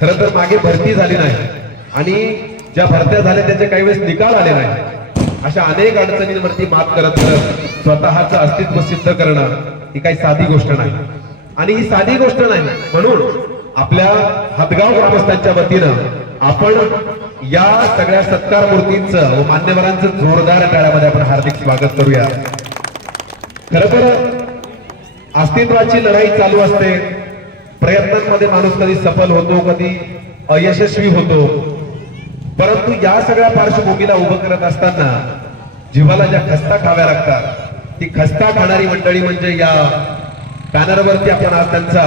खरं तर मागे भरती झाली नाही. आणि ज्या भरत्या झाल्या त्याचे काही वेळेस निकाल आले नाही. अशा अनेक अडचणींवरती मात करत करत स्वतःचं अस्तित्व सिद्ध करणं ही काही साधी गोष्ट नाही. आणि ही साधी गोष्ट नाही. म्हणून आपल्या हदगाव ग्रामस्थांच्या वतीनं आपण या सगळ्या सत्कार मूर्तींचं व मान्यवरांचं जोरदार टाळ्यामध्ये आपण हार्दिक स्वागत करूया. खरोखर अस्तित्वाची लढाई चालू असते. प्रयत्नांमध्ये माणूस कधी सफल होतो कधी अयशस्वी होतो. परंतु या सगळ्या पार्श्वभूमीला उभं करत असताना जीवाला ज्या खस्ता खाव्या लागतात ती खस्ता खाणारी मंडळी म्हणजे या बॅनरवरती आपण आज त्यांचा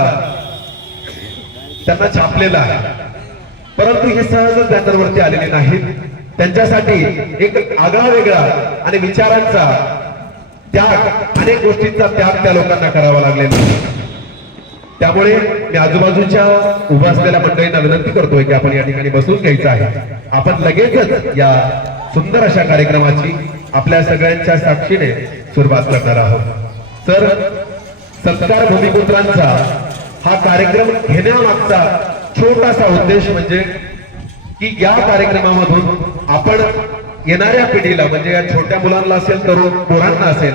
त्यांना छापलेला आहे. परंतु हे सहजच बॅनरवरती आलेले नाहीत. त्यांच्यासाठी एक आगळा वेगळा आणि विचारांचा त्याग अनेक गोष्टींचा त्याग त्या लोकांना करावा लागलेला आहे. त्यामुळे मी आजूबाजूच्या उभा असलेल्या मंडळींना विनंती करतोय की आपण या ठिकाणी बसून घ्यायचं आहे. आपण लगेचच या सुंदर अशा कार्यक्रमाची आपल्या सगळ्यांच्या साक्षीने सुरुवात करणार आहोत. तर सत्कार भूमिपुत्रांचा हा कार्यक्रम घेण्यामागचा छोटासा उद्देश म्हणजे की या कार्यक्रमामधून आपण येणाऱ्या पिढीला म्हणजे या छोट्या मुलांना असेल तरुण पोरांना असेल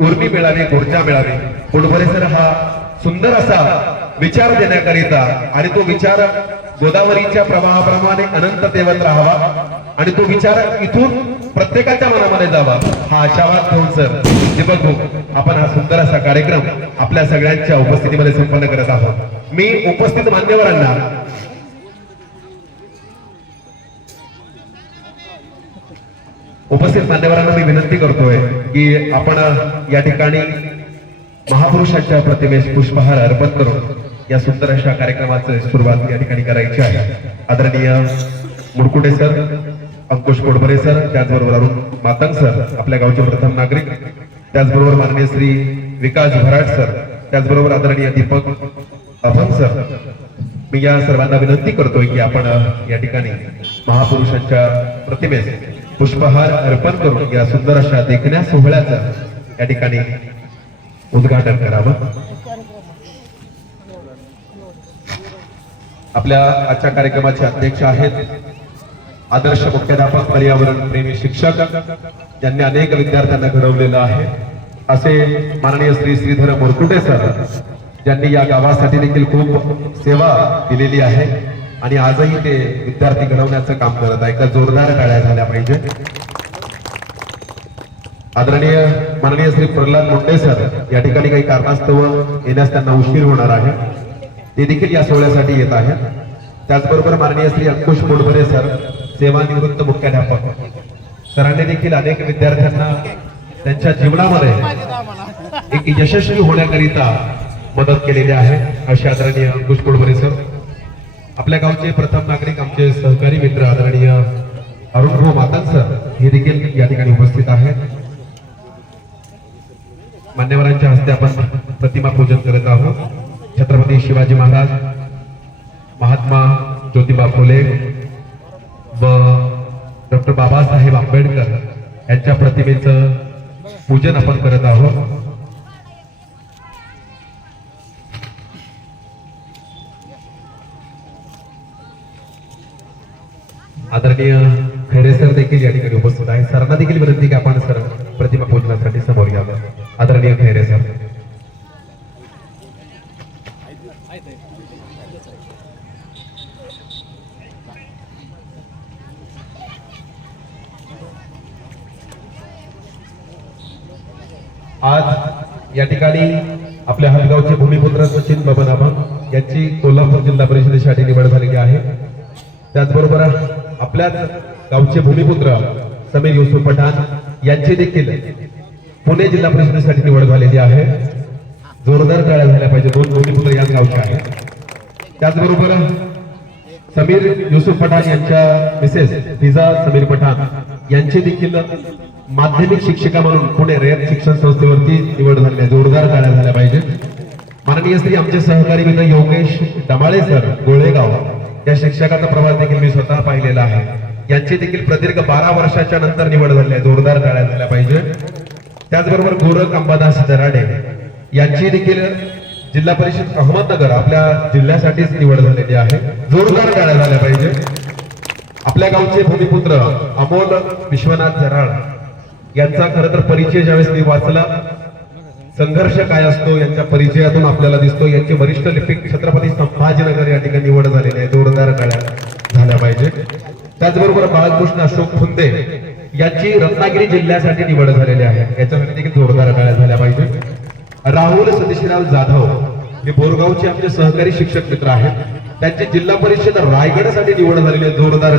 उर्मी मिळावी ऊर्जा मिळावी. पुढ परिसर हा सुंदर असा विचार देण्याकरिता आणि तो विचार गोदावरीच्या प्रवाहाप्रमाणे अनंत तेवत राहावा आणि तो विचार इथून प्रत्येकाच्या मनामध्ये जावा. हा आशावाद ठेवून सर. दीपक भाऊ आपण हा सुंदर असा कार्यक्रम आपल्या सगळ्यांच्या उपस्थितीमध्ये संपन्न करत आहोत. मी उपस्थित मान्यवरांना उपस्थित मान्यवरांना मी विनंती करतोय की आपण या ठिकाणी महापुरुषांच्या प्रतिमेस पुष्पहार अर्पण करून या सुंदर अशा कार्यक्रमाची सुरुवात या ठिकाणी करायची आहे. आदरणीय मुरकुटे सर अंकुश कोडबरे सर त्याचबरोबर अरुण मातंग सर आपल्या गावचे प्रथम नागरिक त्याचबरोबर माननीय श्री विकास भराट सर त्याचबरोबर आदरणीय दीपक अभंग सर. मी या सर्वांना विनंती करतोय की आपण या ठिकाणी महापुरुषांच्या प्रतिमेस पुष्पहार अर्पण करून या सुंदर अशा देखण्या सोहळ्याचा या ठिकाणी उद्घाटन करावं. आपल्या आजच्या कार्यक्रमाचे अध्यक्ष आहेत आदर्श मुख्याध्यापक पर्यावरण प्रेमी शिक्षक ज्यांनी अनेक विद्यार्थ्यांना घडवलेलं आहे. असे माननीय श्री श्रीधर मोरकुटे सर ज्यांनी या गावासाठी देखील खूप सेवा दिलेली आहे. आणि आजही ते विद्यार्थी घडवण्याचं काम करत आहे. का जोरदार टाळ्या झाल्या पाहिजे आदरणीय माननीय श्री प्रल्हाद मुंडे सर या ठिकाणी काही कारणास्तव येण्यास त्यांना उशीर होणार आहे. ते देखील या सोहळ्यासाठी येत आहेत. त्याचबरोबर माननीय श्री अंकुश मोडबरे सर सेवानिवृत्त मुख्याध्यापक. सरांनी देखील अनेक विद्यार्थ्यांना त्यांच्या जीवनामध्ये एक यशस्वी होण्याकरिता मदत केलेली आहे असे आदरणीय अंकुश कोडबरे सर. आपल्या गावचे प्रथम नागरिक आमचे सहकारी मित्र आदरणीय अरुण भाऊ मातन सर हे देखील या ठिकाणी उपस्थित आहेत. मान्यवरांच्या हस्ते आपण प्रतिमा पूजन करत आहोत. छत्रपती शिवाजी महाराज महात्मा ज्योतिबा फुले व डॉक्टर बाबासाहेब आंबेडकर यांच्या प्रतिमेचं पूजन आपण करत आहोत. आदरणीय खैरे सर देखील या ठिकाणी उपस्थित आहे सरांना देखील विनंती की आपण सर प्रतिमा पूजनासाठी समोर यावं. आदरणीय खैरे सर. आज या ठिकाणी आपल्या हदगावचे भूमिपुत्र सचिन बबन अभंग यांची कोल्हापूर जिल्हा परिषदेसाठी निवड झालेली आहे. त्याचबरोबर आपल्याच गावचे भूमिपुत्र समीर युसुफ पठाण यांची देखील पुणे जिल्हा परिषदेसाठी निवड झालेली आहे. जोरदार टाळ्या झाल्या पाहिजे. दोन भूमिपुत्र याच गावचे आहेत. त्याचबरोबर समीर युसुफ पठाण यांच्या मिसेस फिजा समीर पठाण यांची देखील माध्यमिक शिक्षिका म्हणून पुणे रयत शिक्षण संस्थेवरती निवड झाली आहे. जोरदार टाळ्या झाल्या पाहिजे. माननीय श्री आमचे सहकारी मित्र योगेश डमाळे सर गोळेगाव या शिक्षकाचा प्रवास देखील मी स्वतः पाहिलेला आहे. यांची देखील प्रदीर्घ बारा वर्षाच्या नंतर निवड झाली आहे. जोरदार टाळ्या झाल्या पाहिजे. त्याचबरोबर गोरख अंबादास दराडे यांची देखील जिल्हा परिषद अहमदनगर आपल्या जिल्ह्यासाठीच निवड झालेली आहे. जोरदार गाड्या झाल्या पाहिजे. आपल्या गावचे भूमिपुत्र अमोल विश्वनाथ जराड यांचा खर तर परिचय ज्यावेळेस मी वाचला संघर्ष काय असतो यांच्या परिचयातून आपल्याला दिसतो. यांचे वरिष्ठ लिपिक छत्रपती संभाजीनगर या ठिकाणी निवड झालेली आहे. जोरदार गाड्या झाल्या पाहिजे. त्याचबरोबर बाळकृष्ण अशोक फुंदे यांची रत्नागिरी जिल्ह्यासाठी निवड झालेली आहे. याच्यासाठी म्हणजे देखील जोरदार गाड्या झाल्या पाहिजे. राहुल सतीशराव जाधव हे बोरगावचे आमचे सहकारी शिक्षक मित्र आहेत. त्यांची जिल्हा परिषद रायगडसाठी निवड झालेली आहे. जोरदार